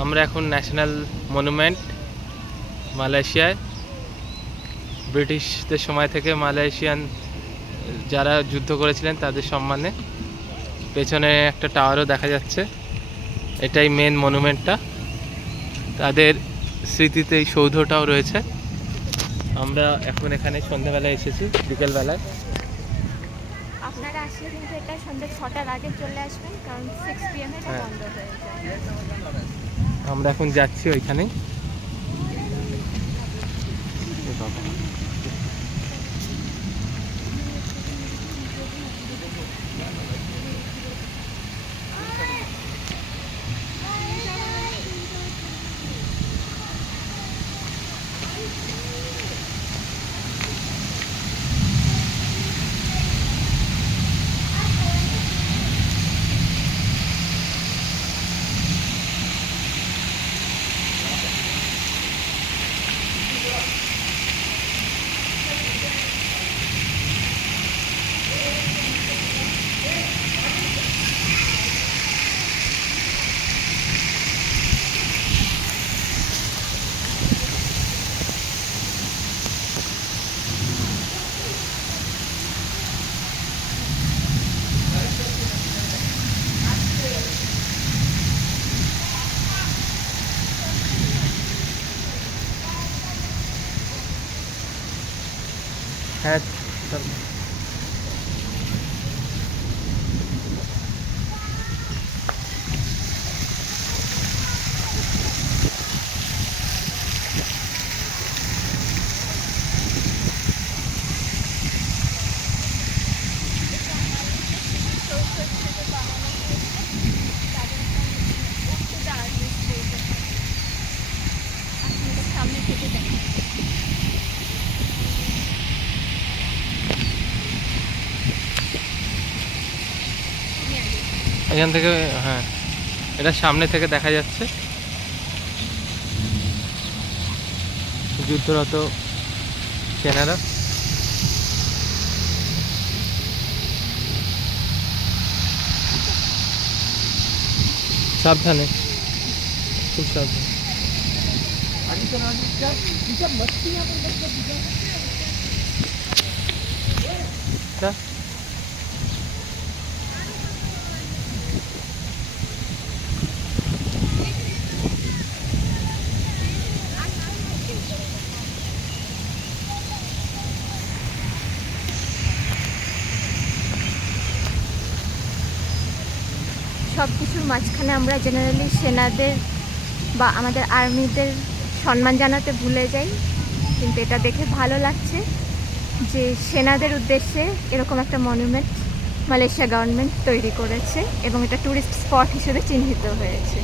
আমরা এখন national monument মালয়েশিয়ায়, ব্রিটিশদের সময় থেকে মালয়েশিয়ান যারা যুদ্ধ করেছিলেন তাদের সম্মানে। পেছনে একটা টাওয়ারও দেখা যাচ্ছে, এটাই মেন মনুমেন্টটা, তাদের স্মৃতিতে এই সৌধটাও রয়েছে। আমরা এখন এখানে সন্ধ্যাবেলায় এসেছি, বিকেলবেলায়। আপনারা আসলে কিন্তু এটা সন্ধ্যে 6টার আগে চলে আসবেন, কারণ 6 PM এটা বন্ধ হয়ে যায়। আমরা এখন যাচ্ছি ওইখানেই। হ্যাঁ, সামনে থেকে দেখেন। এখান থেকে, হ্যাঁ, এটা সামনে থেকে দেখা যাচ্ছে যুদ্ধরত সেনারা। সাবধানে, খুব সাবধানে। সব কিছুর মাঝখানে আমরা জেনারেলি সেনাদের বা আমাদের আর্মিদের সম্মান জানাতে ভুলে যাই, কিন্তু এটা দেখে ভালো লাগছে যে সেনাদের উদ্দেশ্যে এরকম একটা মনুমেন্ট মালয়েশিয়া গভর্নমেন্ট তৈরি করেছে এবং এটা ট্যুরিস্ট স্পট হিসেবে চিহ্নিত হয়েছে।